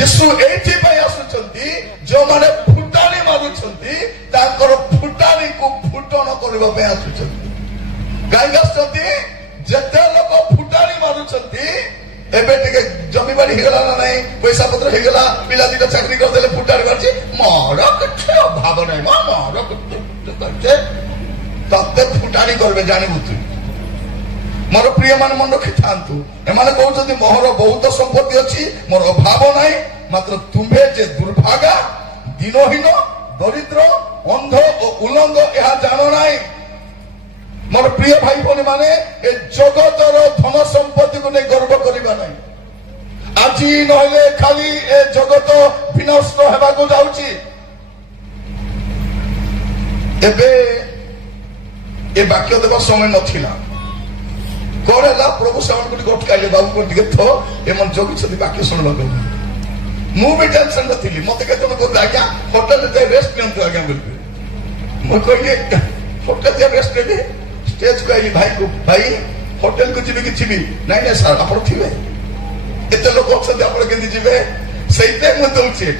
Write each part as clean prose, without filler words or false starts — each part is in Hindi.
जीशु एइथिपाई आसुचंती जो माने फुटाणी मारुचंती ताकर फुटाणी को फुटण करबा पे आसुचंती गाई आसुचंती जते लोक फुटाणी मारुचंती एबे टिके जमी बाड़ी हेगला ना नहीं पैसा पत्र हेगला पिला दिटा चाकरी कर देले फुटाणी मारची मोर किछ अभाव नहीं मोर किछ तते फुटाणी करबे जानिबु तू मोर प्रिय मान मन रखी थांतु एमाने कहउछथि मोहर बहुत संपत्ति अछि मोर अभाव नाही मात्र तुम्हे जे दुर्भागा दिनहीन दरिद्र अंध और उलंग यह जान नाही मोर प्रिय भाई भौणी माने ए जगतर धन संपत्ति को नहीं गर्व करिबा नाही आज नहले खाली ए जगत विनष्ट हेबा को जाउची एबे ए वाक्य देवा समय नथिला कौन है प्रभु से गटकाइले बाबू को टिके थो एमन जोगी बाक्य शुणवा मु भी टेंशन न थी मत के जन कहते आज्ञा होटल जे रेस्ट नियंतु आज्ञा बोल मु कहले होटल जे रेस्ट ले स्टेज को आइली भाई को भाई होटल को जीबे कि जीबी नहीं नहीं सर आपण थिबे एते लोक अछते आपण केंदी जीबे सेइते मु दउची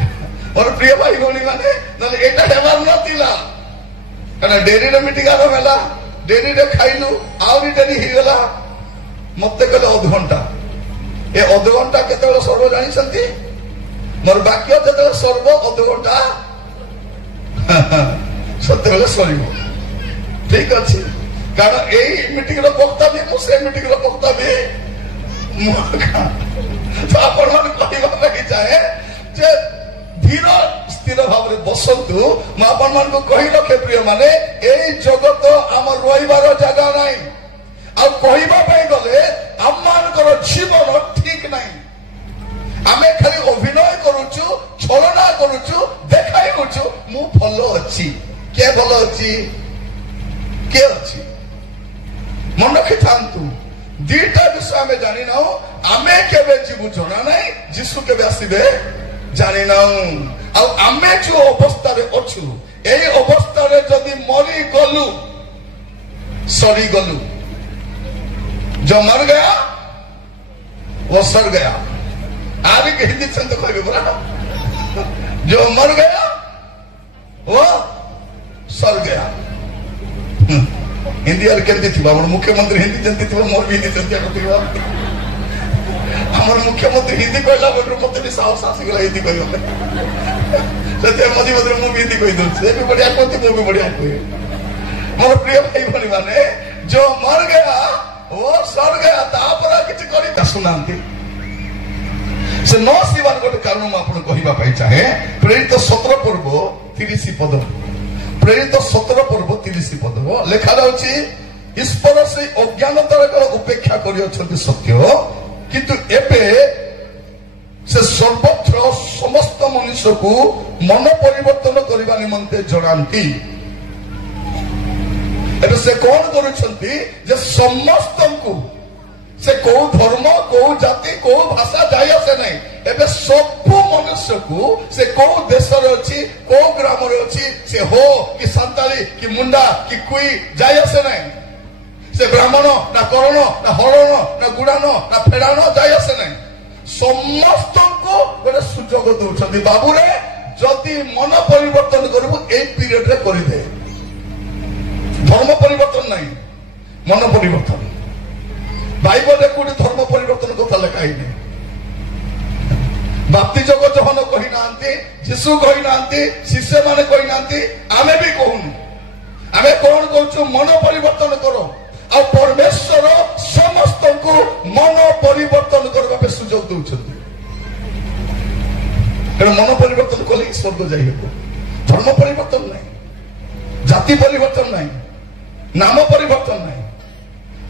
और प्रिय भाई भौणी माने नले एटा हेबार नथिला कना डेरी रे मीटिंग आरो मेला डेरी रे खाइलु आउरी डेरी हिगला मत कहले अध घंटा ए अध घंटा केते सर्व जानी छंती मोर वाक्य जेते सर्व अध घंटा सत्य बेले सरीबो ठीक अछि कारण एई मीटिंग रो वक्ता भी मुसे मीटिंग रो वक्ता भी तो आपण मन कहबा लागि चाहे जे धीर स्थिर भाव रे बसंतु म आपण मन को कहि रखे प्रिय माने एई जगत हमर रोइबार जगह नाही आ कहबा पई गले हममानकर जीवन ठीक नाही आमे खाली अभिनय करूछु छलना करूछु देखाई होछु मु भलो अछि के भलो अछि के अछि मन रखि थांतु दीटा विषय में जानि नाउ आमे केबे जीवु जना नाही जीसु केबे आसीबे जानि नाउ आ आमे जो अवस्था रे अछु एई अवस्था रे जदी मरी गलु सरी गलु जो मर गया वो सर गया आगे के हिंदी छंद कहबे बरा जो मर गया वो सर गया हिंदी आर केंदी थिबा हमर मुख्यमंत्री हिंदी जंती थिबा मोर भी हिंदी जंती थिबा हमर मुख्यमंत्री हिंदी कहला बडर मते भी साहस आसी गला हिंदी कहबे सते मधी मधी मु भी हिंदी कहि दउ से भी बढ़िया कहती मु भी बढ़िया कहि मोर प्रिय भाई भनी माने जो मर गया वो सर गया तापर किछ करी सुनांती से न सिवान गोटे कारण मु आपन कहिबा पाई चाहे प्रेरित 17 पर्व 30 पद प्रेरित 17 पर्व 30 पद लेखा जाउची ईश्वर से अज्ञानतार उपेक्षा करि अछंती सत्य किंतु एबे से सर्वत्र समस्त मनुष्य को मन परिवर्तन करबा निमंते जणांती एबे से कौन करूछंती जे समस्त को से को धर्म को जाति को भाषा जाय से नहीं एबे सब मनुष्य को से को देश रे अछि को ग्राम रे अछि से हो कि संताली कि मुंडा कि कुई जाय से नहीं से ब्राह्मण ना करण ना हरण ना गुडान ना फेडान जाय से नहीं समस्त को गोटे सुजोग दउछंती बाबू रे जदि मन परिवर्तन करबो ए पीरियड रे करि दे धर्म परिवर्तन नहीं मन परिवर्तन बाइबल रे कोडी धर्म परिवर्तन कथा लेखाई नहीं बाप्ति जग जहन कहि नांती यीशु कहि नांती शिष्य माने कहि नांती आमे भी कहूनु आमे कोन कहछु मन परिवर्तन करो आ परमेश्वर समस्त को मन परिवर्तन करबा पे सुजोग दउछथि कारण मन परिवर्तन कले स्वर्ग जाई हेबो धर्म परिवर्तन नहीं जाति परिवर्तन नहीं नाम परिवर्तन नहीं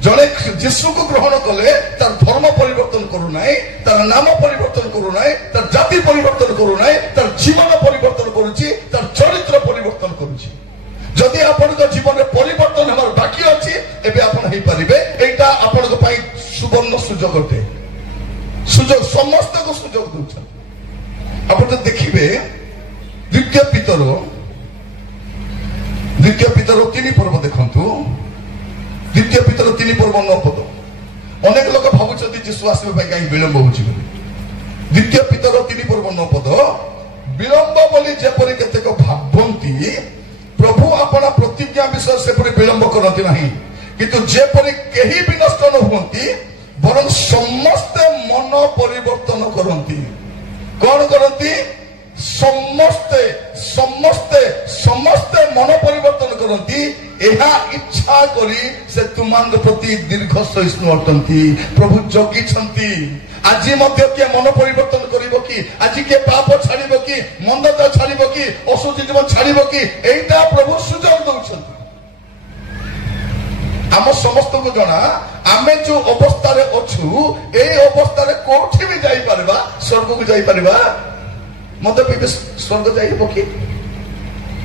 जड़े जीशु को ग्रहण कले तार धर्म परिवर्तन करू नाही तार नाम परिवर्तन करू नाही तार जाति परिवर्तन करू नाही तार जीवन परिवर्तन करूची तार चरित्र परिवर्तन करूची जदि आपण को जीवन में परिवर्तन हमर बाकी अछि एबे आपण हेई परिबे एटा आपण को पई सुवर्ण सुजोग अटे सुजोग समस्त को सुजोग दउछ आपण तो देखिबे द्वितीय पितर 3 पर्व देखंतु द्वितीय पितर 3 पर्व 9 पद अनेक लोक भाबुछथि जीशु आसीबे पई काई विलंब होछि द्वितीय पितर 3:9 पद विलंब बोली जेपरी केतेक भाबंती प्रभु अपना प्रतिज्ञा विषय सेपरी विलंब करती नहीं किंतु जेपरी केही भी नष्ट न हुंती बरं समस्ते मन परिवर्तन करती। कौन करती? समस्ते समस्ते समस्ते मन परिवर्तन करती। यह इच्छा करी से तुमान प्रति दीर्घ सहिष्णु अटंती। प्रभु जगी छंती। आज मध्य किए मन परिवर्तन करिवो कि आज किए पाप छाड़िबो कि मंदता छाड़िबो कि अशुद्धि जीवन छाड़िबो कि एटा प्रभु सुजोग दउछंती। आम समस्त को जना आमे जो अवस्था रे अछु ए अवस्था रे कोठी भी जाई परबा स्वर्ग को जाई परबा मत पे स्वर्ग जाई हो कि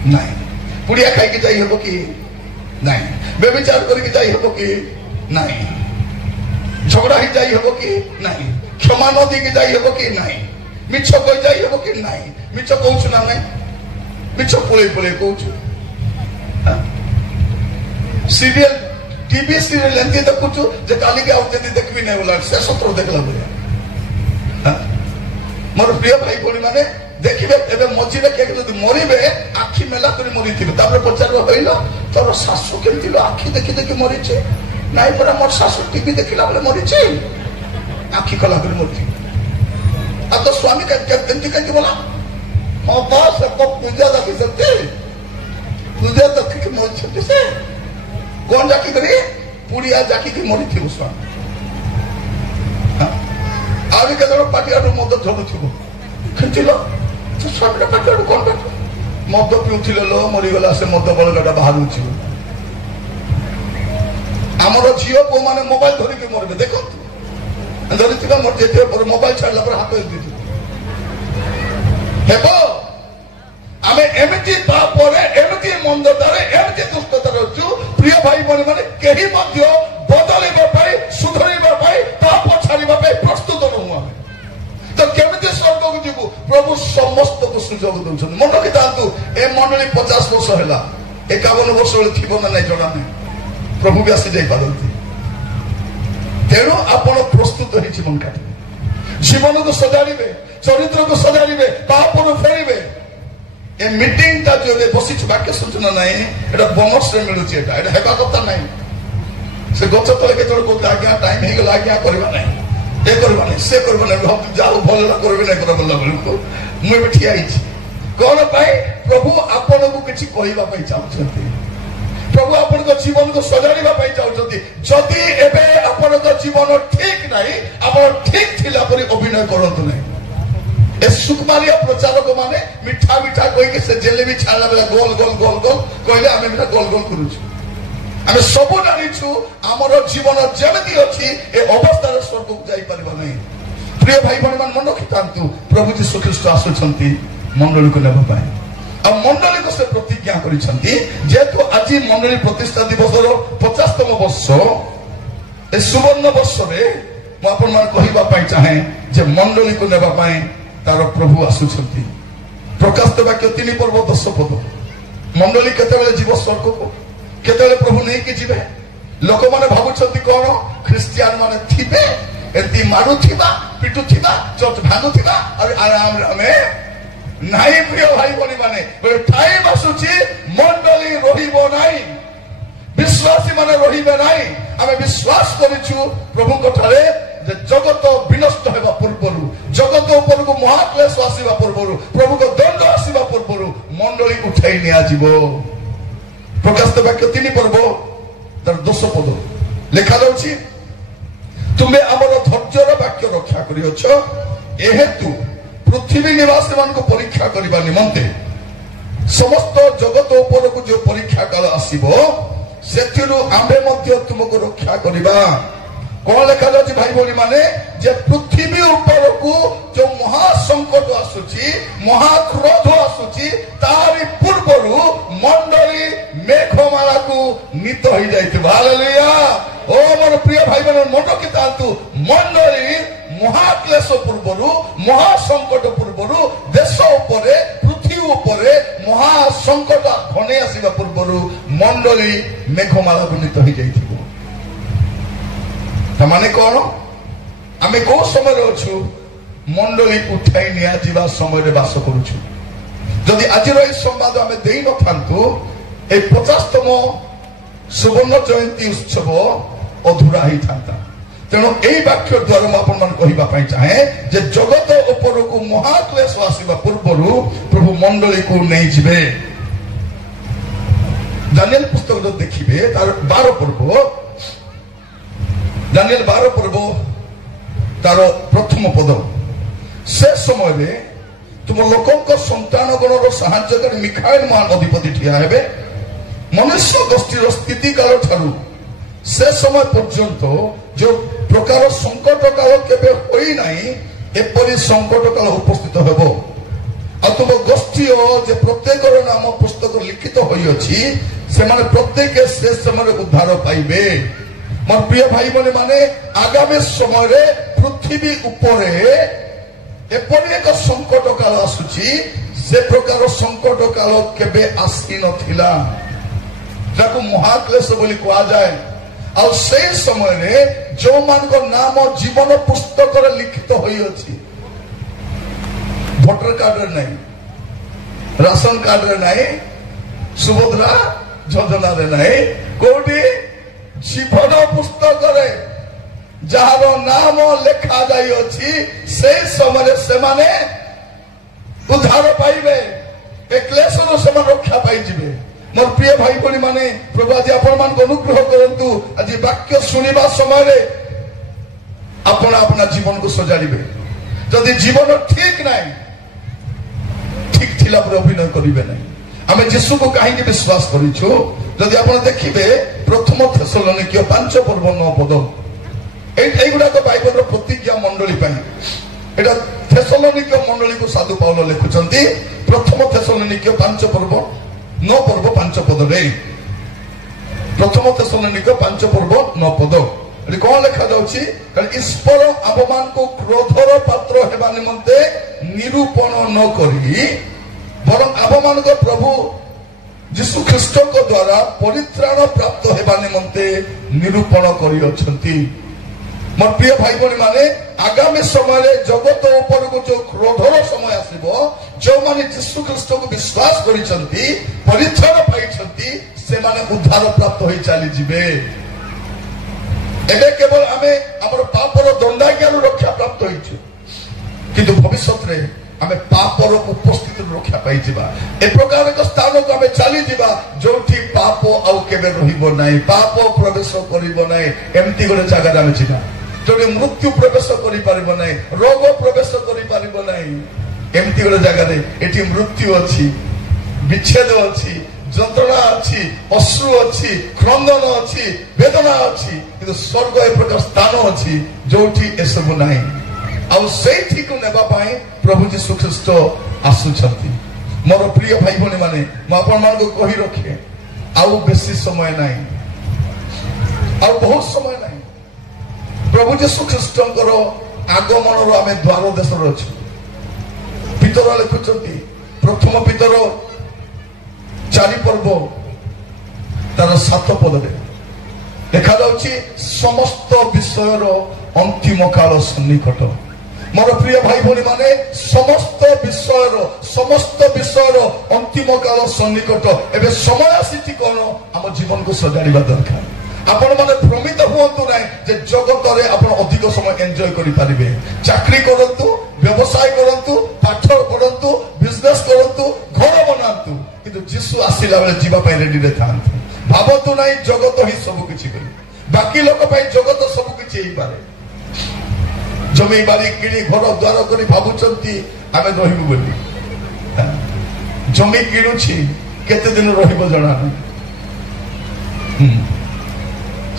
नहीं पुड़िया खाई के जाई हो कि नहीं बेविचार करके जाई हो कि नहीं झगड़ा ही जाई हो कि नहीं क्षमा न दी के जाई हो कि नहीं मिछ कहि जाई हो कि नहीं मिछ कहउछ ना नहीं मिछ Pule Pule कहउछ serial TV serial एंती देखुछु जे काली के आउ जदी देखबी नै बोला से सत्र देखला बोला मोर प्रिय भाई कोणी माने देखिबे एबे मझिरे के जदी मरिबे आखी मेला करी मरिथिबे तापर पचारबो होइलो तोर सासु केमतिलो आखी देखि देखि मरिछे नाइ परा मोर सासु टीवी देखिला बोले मरिछे आखी कला करी मरिथि आ तो स्वामी का केमति कहति बोला हां बस को पूजा देखि सकते पूजा देखि के मरिछे से कौन जाकी करी पुड़िया जाकी की मरी थी स्वामी आगे के पाटियार मद झड़ुथिबो खिंचिलो तो स्वामी पाटियार कौन बात मद पिउथिलो लो मरीगला से मद बलगाटा बाहरुछि आमर झियो को माने मोबाइल धरि के मरबे देखो धरिथिबा मर जेते पर मोबाइल छाडला पर हाथ दिथि हेबो आमे एमिति पापरे एमिति मंदतारे एमिति दुष्टतारे अछु प्रिय भाई माने केही मध्य बदलिबा पाई सुधरिबा पाई पाप छाड़िबा पाई प्रस्तुत रहू आमे तो केमिति स्वर्ग को जीवु प्रभु समस्त को सुजोग दउछन मन के तांतु ए मंडली 50 वर्ष हैला 51 वर्ष होले थिबो ना नै जणा नै प्रभु भी आसी जाई पारंती तेणु आपण प्रस्तुत होई जीवन काटे जीवन को सजाड़िबे चरित्र को सजाड़िबे पाप को फेरिबे ए मीटिंग ता जो ले बसिछ वाक्य सूचना नाही एटा बोनस रे मिलुची एटा एटा हेबा कथा नाही से गछ तले के तोड़ को आज्ञा टाइम हे गेला आज्ञा करबा नाही ए करबा नाही से करबा नाही हम जाओ भलला करबे नाही करबा बोला को मुई बैठी आइछि कोन भाई प्रभु आपन को किछि कहिबा पई चाहछथि प्रभु आपन को जीवन को सजाड़िबा पई चाहछथि जदि एबे आपन को जीवन ठीक नाही आपन ठीक थिला परि अभिनय करंतु नाही ए सुकुमारिया प्रचारक माने मिठा मिठा कोई के से जेलेबी छाला बेला गोल गोल गोल गोल कहले आमे मिठा गोल गोल करूछु आमे सब जानिछु हमर जीवन जेमति अछि ए अवस्था रे स्वर्ग को जाई परबा नै प्रिय भाई बहन मन मन रखितांतु प्रभु यीशु ख्रीष्ट आसुछंती मंडली को नेबा पाए आ मंडली को से प्रतिज्ञा करिसंती जेतो आज मंडली प्रतिष्ठा दिवस रो 50तम वर्ष ए सुवर्ण वर्ष रे म आपन मान कहिबा पाई चाहे जे मंडली को नेबा पाए तार प्रभु आसुछंती प्रकाशित वाक्य 3:10 पद मंडली केतेबेले जीव स्वर्ग को केतेबेले प्रभु नै कि जीवे लोक माने भाबुछंती कोन क्रिश्चियन माने थिबे एती मारू थिबा पिटू थिबा चर्च भागु थिबा और आराम रे नाही प्रिय भाई बनी माने बे टाइम आसुची मंडली रहिबो नाही विश्वासी माने रहिबे नाही आमे विश्वास करिछु प्रभु कथारे जे जगत विनष्ट हेबा पूर्वरु जगत ऊपर को महाक्लेश आसीबा पूर्वरु प्रभु को दंड आसीबा पूर्वरु मंडली उठाई निया जीवो प्रकाशित वाक्य 3 पर्व दर 10 पद लेखा जाउची तुमे हमर धैर्यर वाक्य रक्षा करियोछ एहेतु पृथ्वी निवासी मान को परीक्षा करबा निमंते समस्त जगत ऊपर को जो परीक्षा काल आसीबो सेथिरु आमे मध्य तुमको रक्षा करबा कौन लिखा जाए भाई भौणी माने जे पृथ्वी ऊपर को जो महासंकट आसुची महाक्रोध आसुची तारी पूर्वरु मंडली मेघमाला को नीत हो जाइते हालेलुया ओ मोर प्रिय भाई बहन मन की तांतु मंडली महाक्लेश पूर्वरु महासंकट पूर्वरु देश उपरे पृथ्वी उपरे महासंकट घने आसीबा पूर्वरु मंडली मेघमाला को नीत हो जाइथिबो माने कौन आमे को समय अच्छु मंडली उठाई निया समय बास करुछु जदि आज संवाद आम दे न था 50तम सुवर्ण जयंती उत्सव अधूरा ही था तेणु यही वाक्य द्वारा मुझे चाहे जे जगत उपर को महाक्लेश आसवा पूर्व प्रभु मंडली को नहीं जीवे दानिएल पुस्तक जो देखिए तार 12 पर्व दानिएल 12 पर्व तार प्रथम पद से समय तुम लोकों संतान गणर साहाय्यकारी मिखाएल महान अधिपति ठिया हेबे मनुष्य गोष्ठी स्थिति काल ठारू से समय पर्यंत जो प्रकार संकट काल केबे होई नाही एपरि संकट काल उपस्थित हेबो आ तुम गोष्ठी जे प्रत्येक नाम पुस्तक लिखित होई अछि से माने प्रत्येक से समय उद्धार पाइबे मोर प्रिय भाई बने माने आगामी समय रे पृथ्वी ऊपर एपरि एक संकट काल आसुची से प्रकार संकट काल केबे आसी नथिला जाको महाक्लेश बोली कहा जाए और से समय रे जो मान को नाम जीवन पुस्तक रे लिखित होई अछि वोटर कार्ड रे नहीं राशन कार्ड रे नहीं सुभद्रा योजना रे नहीं कोठी जीवन पुस्तक रे जार नाम लेखा जाई अछि से समय से माने उद्धार पाइबे क्लेश रो से रक्षा पाई जिवे मोर प्रिय भाई बनी माने प्रभु आज आपण मान अनुग्रह करंतु आज वाक्य सुनिबा समय रे आपण अपना जीवन को सजाड़िबे जदि जीवन ठीक नाही ठीक थिला पर अभिनय करिवे नाही आमे यीशु को काहे विश्वास करिछु जदि आपण देखिबे प्रथम थेसलोनिके 5 पर्व 9 पद एगुड़ा को बाइबल प्रतिज्ञा मंडली एटा थेसलोनिके मंडली को साधु पाउल लिखुचंती प्रथम थेसलोनिके 5 पर्व 9 पर्व 5 पद रे प्रथम थेसलोनिके 5 पर्व 9 पद एटी कोन लिखा जाउची ईश्वर अपमान को क्रोधर पात्र हेबा निमंते निरूपण न करी बरं अपमान को प्रभु यीशु ख्रीष्ट को द्वारा परित्राण प्राप्त हेबा निमंते निरूपण करी अछंती मोर प्रिय भाई बहनी माने आगामी समय जगत ऊपर को जो क्रोधर समय आसीबो जो माने यीशु ख्रीष्ट को विश्वास करिसंती परित्राण पाइसंती से माने उद्धार प्राप्त होई चली जिवे एबे केवल आमे हमर पापर दंडाज्ञान रक्षा प्राप्त होइछु किंतु भविष्य रे आमे पापर उपस्थित रक्षा पाई जिबा ए प्रकार एक स्थान को आमे चली जिबा जोठी पाप आउ केबे रहिबो नाही पाप प्रवेश करिबो नाही एम्ति गोटे जगह आमे जिबा जोटे मृत्यु प्रवेश करि पारिबो नाही रोग प्रवेश करि पारिबो नाही एम्ति गोटे जगह रे एठी मृत्यु अछि विच्छेद अछि जंत्रणा अछि अश्रु अछि क्रंदन अछि वेदना अछि किंतु स्वर्ग ए प्रकार स्थान अछि जोठी ए सब नाही आउ सेठी को नेबा पाई प्रभु यीशु ख्रीष्ट आसुछंती मोर प्रिय भाई बहनी माने म आपन मान को कहि रखे आउ बेसी समय नाही आउ बहुत समय नाही प्रभु यीशु ख्रीष्टंकर आगमन रो आमे द्वार देश रो अछि पितर लिखुचंती प्रथम पितर 4 पर्व तार 7 पद रे देखा जाउची समस्त विषय रो अंतिम काल सन्निकट मोर प्रिय भाई भनी माने समस्त विषय अंतिम काल सन्निकट एबे समय आसी कोन हम जीवन को सजाड़िबा दरकार आपण माने भ्रमित हुअंतु नाही जे जगत रे आपण अधिक समय एन्जॉय करि पारिबे चाकरी करंतु व्यवसाय करंतु पाठ पढंतु बिजनेस करंतु घर बनांतु किंतु यीशु आसीला बेले जीवा पय रेडी रे थांतु भाबतु नाही जगत ही सब किछि करी बाकी लोक पय जगत सब किछि हेई पारे जमी बारी किणी घर द्वार करी भाबुचंती आमे रहिबु बोली जमी किणुछि केते दिन रहिबो जणा नहीं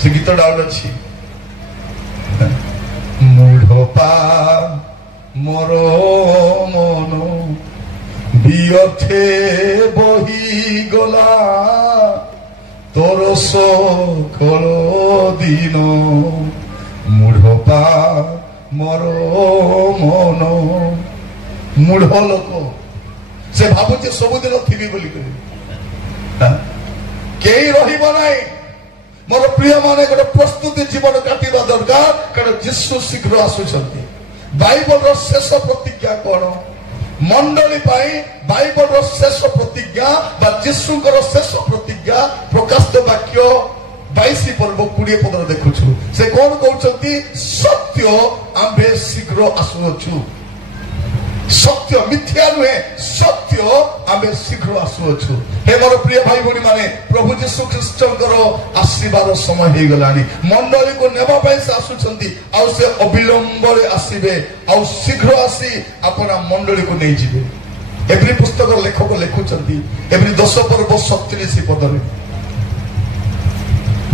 से गीत डाल अछि मूढ़पा मोर मन बियथे बही गला तोर सकल दिन मूढ़पा मोर मन मूढ़ लोक से भावुचे सबुदिन थी बोली कई रहिबो नाही मोर प्रिय माने गोटे प्रस्तुति जीवन काटिबा दरकार कारण यीशु शीघ्र आसुछंती बाइबल शेष प्रतिज्ञा कौन मंडली बाइबल शेष प्रतिज्ञा जीशुकर शेष प्रतिज्ञा प्रकाशित वाक्य 22 पर्व 20 पद देखुछु से कौन कहते सत्य आम्भे शीघ्र आसुअछु सत्य मिथ्या नुहे सत्य आम्भे शीघ्र आसुअछु हे मोर प्रिय भाई भौणी माने प्रभु यीशु ख्रीष्टकर आशीर्वाद समय हे गलानी मंडली को नेबा पई से आसुछंती आ से अविलंब रे आसीबे आ शीघ्र आसी अपना मंडली को नै जिवे एवरी पुस्तक लेखक लिखुछंती एवरी 10 पर्व 37 पद रे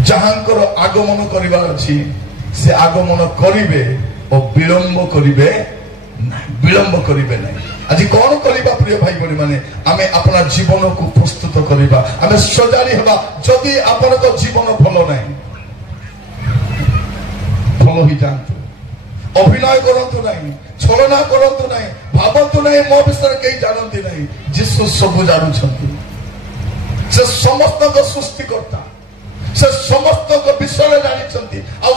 जहांकर आगमन करिवार अछि से आगमन करिवे और विलंब करिवे विलंब करिवे नहीं आज कौन करिबा प्रिय भाई बणी माने आमे अपना जीवन को प्रस्तुत करिबा आमे सजारी हेबा जदि आपन को जीवन भलो नहीं भलो ही जानतु अभिनय करंतु नहीं छलना करंतु नहीं भाबंतु नहीं मो विषय केई जानंती नहीं जीसु सब जानु छंती से समस्त को सृष्टि करता से समस्त को विषय जानी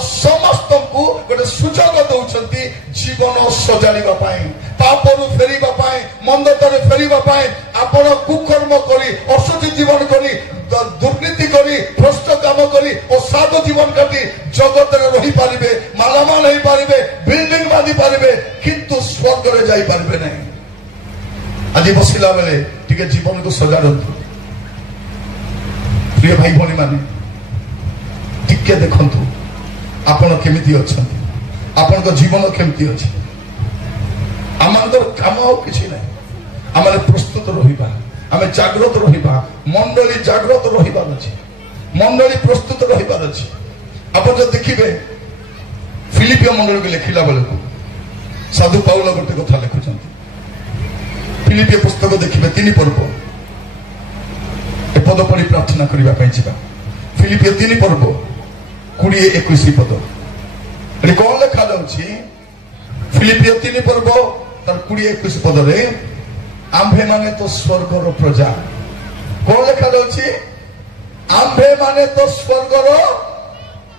समस्त को गोटे सुजोग दौरान जीवन सजाड़िबा पापरु फेरिबा मंदतारे फेरिबा आपण कुकर्म करी असुची जीवन करी दुर्नीति करी भ्रष्ट काम करी असाधु जीवन काटी जगत में रही पारिबे मालामाल हो पारिबे बिल्डिंग बांधि पारिबे किंतु स्वर्ग रे जाई पारिबे नहीं आज बसिला बेले टिके जीवन को सजाड़ंतु प्रिय भाई भौणी माने टिके देखंतु आपण केमिति अछंती आपण को जीवन केमिति अछि आमंदर काम किछि नै आमले प्रस्तुत रहिबा आमे जागृत रहिबा मंडली जागृत रहिबा अछि मंडली प्रस्तुत रहिबा अछि आपण जो देखिबे फिलिपियो मंडली के लिखिला बेले को साधु पाउल गोटे कथा लिखुछंती फिलिपियो पुस्तक देखिबे 3 पर्व ए पद पढ़ी प्रार्थना करिबा पई जिबा फिलिपियो 3 पर्व 20-21 पद एटी कौन लिखा जाउछि फिलिपियो 3 पर्व तार 20-21 पद रे आम्भे माने तो स्वर्गर प्रजा कौन लिखा जाउछि आम्भे माने तो स्वर्गर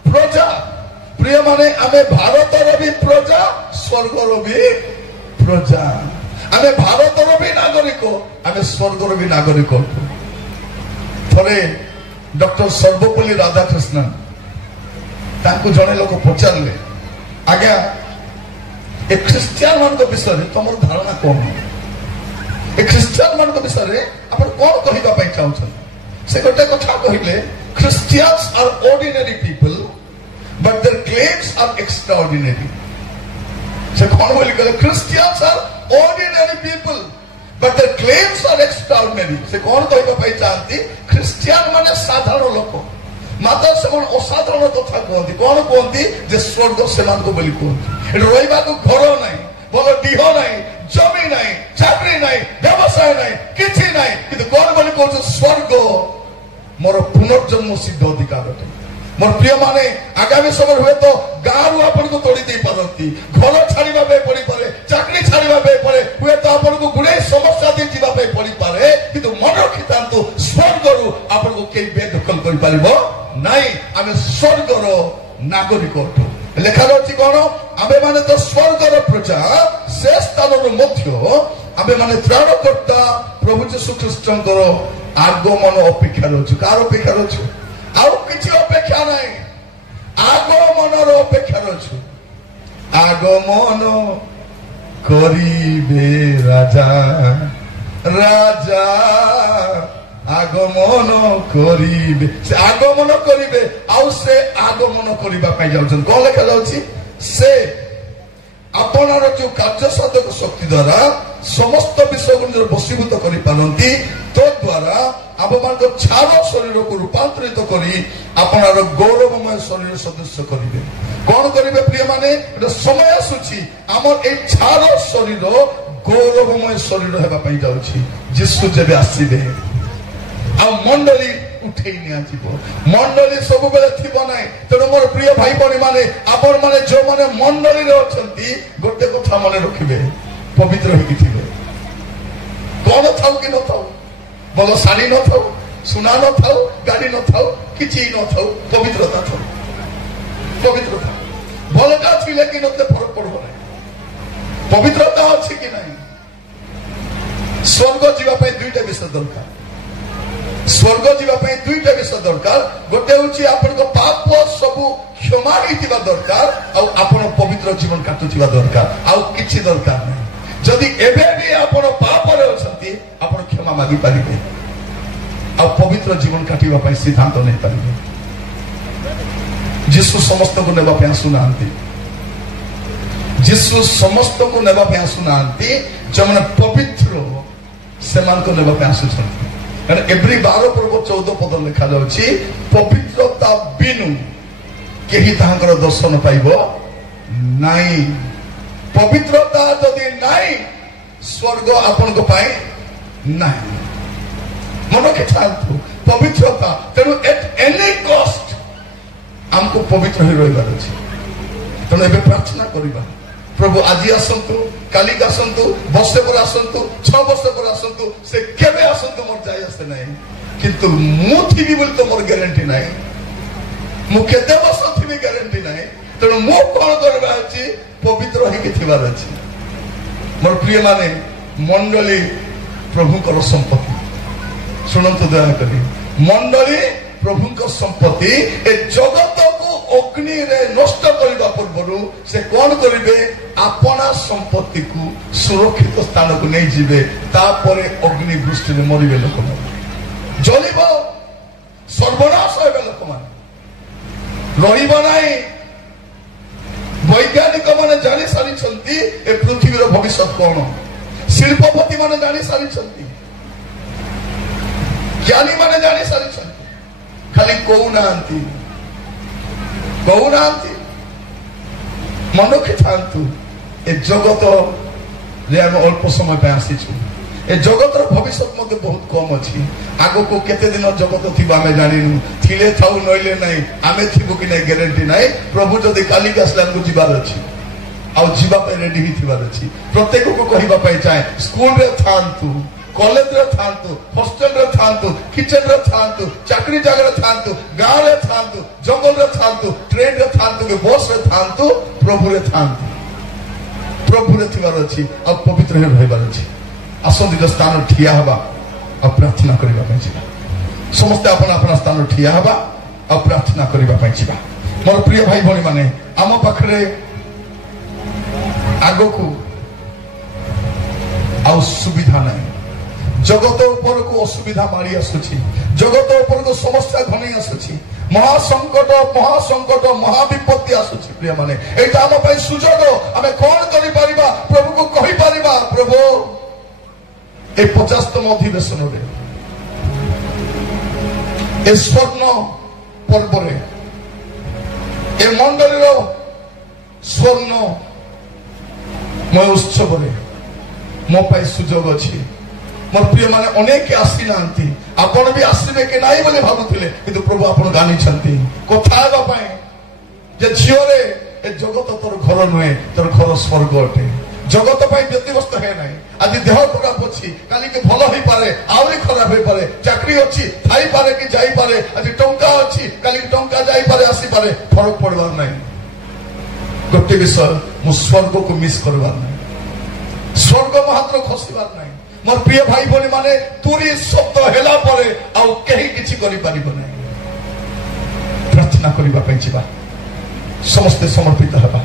प्रजा प्रिय माने आमे भारतर भी प्रजा स्वर्गर भी प्रजा आमे भारतर भी नागरिक आमे स्वर्गर भी नागरिक थरे डॉक्टर सर्वपल्ली राधाकृष्णन तांको जने लोक पचारले आज्ञा ए ख्रिस्टियन मान विषय तुम धारणा कौन ए ख्रिस्टियन मान विषय आप कौन कहवा चाहते से गोटे कथा कहले Christians are ordinary people but their claims are extraordinary से कौन बोली कहले Christians are ordinary people but their claims are extraordinary से कौन कहवा चाहती क्रिश्चियन माने साधारण लोक माता से असाधारण कथा कहती कौन कहती जे स्वर्ग से बोली कहती रहा घर ना भल डीह ना जमी ना चाकरी ना व्यवसाय ना कि ना कि कौन बोली कह स्वर्ग मोर पुनर्जन्म सिद्ध अधिकार अटे मोर प्रिय माने आगामी समय हुए तो गाँव आपन को तोड़ी दे पारती घर छाड़ा पड़ी पारे चाकरी छाड़ा पड़े हुए तो आपन को गुड़े समस्या दे जावाई पड़ी पारे कि मन रखी था स्वर्ग आपन को कई बेदखल कर पार नहीं आमे स्वर्गर नागरिक अटू लेखा रही कौन आमे माने तो स्वर्गर प्रजा से स्थान मध्य आमे माने त्राणकर्ता प्रभु यीशु ख्रीष्टंकर आगमन अपेक्षा रही कार अपेक्षा रही आउ किछि अपेक्षा नहीं आगमन अपेक्षा रही आगमन करिबे राजा राजा आगमन करिबे से आगमन करिबे आउ से आगमन करिबा पई जाउछन कोन लेखा जाउछि से आपनर जो कार्य साधक शक्ति द्वारा समस्त विषय को बसीभूत करि पारंती तो द्वारा आप मान को छार शरीर को रूपांतरित करी आपनर गौरवमय शरीर सदस्य करिवे कोन करिवे प्रिय माने एटा समय आसुछि हमर ए छार शरीर गौरवमय शरीर हेबा पई जाउछि यीशु जेबे आसीबे आ मंडली उठे मंडली सब बेले थी ना तेणु मोर प्रिय भाई भाई माने आपण माने जो माने मंडली रे अछंती गोटे कथा मन रखिबे पवित्र होकी थिबे कौन थाउ कि न थाउ भल शाड़ी न थाउ सुना न थाउ गाड़ी न थाउ किछि न थाउ पवित्रता थाउ पवित्रता भलटा थिले कि नते फरक पड़बो नै पवित्रता अच्छी कि नहीं स्वर्ग जीवाई दुईटा विषय दरकार स्वर्ग जीवाई दुईटा विषय दरकार गोटे हूँ आपण पाप सब क्षमा होता दरकार आपण पवित्र जीवन काटुवा दरकार आउ किछि दरकार नहीं जदि एबे भी आपण पाप रे अछंती आपण क्षमा मागी पारिबे आ पवित्र जीवन काटिबा पई सिद्धांत नहीं पारिबे जीसु समस्त को नेबा पे आसुनांती जीसु समस्त को नेबा पे आसुनांती जमन पवित्र सेमान को नेबा पे आसुछंती कारण एवरी 12 पर्व 14 पद लिखा जाउछि पवित्रता बिनु केही तांकर दर्शन पाइबो नाही पवित्रता जदि नाही स्वर्ग आपन को पाए नाही मन के छांतु पवित्रता तेनु एट एनी कॉस्ट हमको पवित्र ही रहिबार अछि तेनु एबे प्रार्थना करिबा प्रभु आज आसंतु काली आसंतु वर्ष पर आसंतु 6 वर्ष पर आसंतु से केबे आसंतु मोर जाय आसे नाही किंतु मु थिबी बोल तो मोर गारंटी नाही मु केते वर्ष थिबी गारंटी नाही तेनु मु कोन करबा अछि पवित्र होके थिबार अछि मोर प्रिय माने मंडली प्रभुकर संपत्ति सुनंतु दया करी मंडली प्रभुकर संपत्ति ए जगत को अग्नि रे नष्ट करबा पूर्व से कौन करिवे अपना संपत्ति को सुरक्षित स्थान को नहीं जीवे तापरे अग्नि वृष्टि रे मरिबे लोक जलिब सर्वनाश होबे लोक मान रहिबा नाही वैज्ञानिक माने जानी सारी छंती ए पृथ्वी रो भविष्य कोन शिल्पपति माने जानी सारी छंती ज्ञानी माने जानी सारी छंती खाली कहूनांती मन के थांतु ए जगत रे हम अल्प समय पे आसीछु ए जगत रो भविष्य मते बहुत कम अछि आगो को केते दिन जगत थिबा हमें जानिनु थिले थाउ नइले नाही आमे थिबो कि नै गारंटी नाही प्रभु जदि काली के असला को जीवार अछि आ जीवा पे रेडी ही थिबार अछि प्रत्येक को कहिबा पय चाहे स्कूल रे थांतु कॉलेज रे थांतु हॉस्टल रे थांतु किचन रे थांतु चाकरी जगह रे थांतु गांव रे थांतु जंगल रे थांतु ट्रेन रे थांतु के बस रे थांतु प्रभु रे थिबार अछि आ पवित्र हे रहबार अछि आसंदित स्थान ठिया हबा आ प्रार्थना करिबा पय छिबा समस्त अपन अपन स्थान ठिया हबा आ प्रार्थना करिबा पय छिबा मोर प्रिय भाई भणी माने आम पाखरे आगो को आ सुविधा नहीं जगत ऊपर को असुविधा मारी आसुची जगत ऊपर को समस्या घनी आसुची महासंकट महाविपत्ति आसुची प्रिय माने एटा हम पय सुजोग हमें कोन करि परिबा प्रभु को कहि परिबा प्रभु ए 50तम अधिवेशन रे ए स्वर्ण पर्व रे ए मंडली रो स्वर्ण मय उत्सव रे मो पय सुजोग अछि मोर प्रिय माने अनेक आसी नांती आपण भी आसीबे के नाही बोले भाबुथिले किंतु प्रभु आपण गानी छंती कथा हेबा पय जे झियो रे ए जगत तोर घर नहे तोर घर स्वर्ग अटे जगत पय व्यतिव्यस्त है नाही आज देह खराब अछि काली के भलो होई पारे आउरी खराब होई पारे चाकरी अछि थाई पारे कि जाई पारे आज टंका अछि काली टंका जाई पारे आसी पारे फरक पड़वार नाही गोटे विषय मु स्वर्ग को मिस करवार नाही स्वर्ग मात्र खसिबार नाही मोर प्रिय भाई बोली माने तुरी शब्द हेला परे आ केही किछि करि परिबो नै प्रार्थना करिबा पय छिबा समस्त समर्पित हबा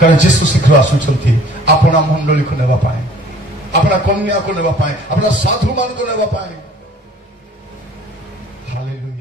कारण यीशु शीघ्र आसुछंती अपना मंडली को नेबा पाए अपना कन्या को नेबा पाए अपना साधु मान को नेबा पाए हालेलुया।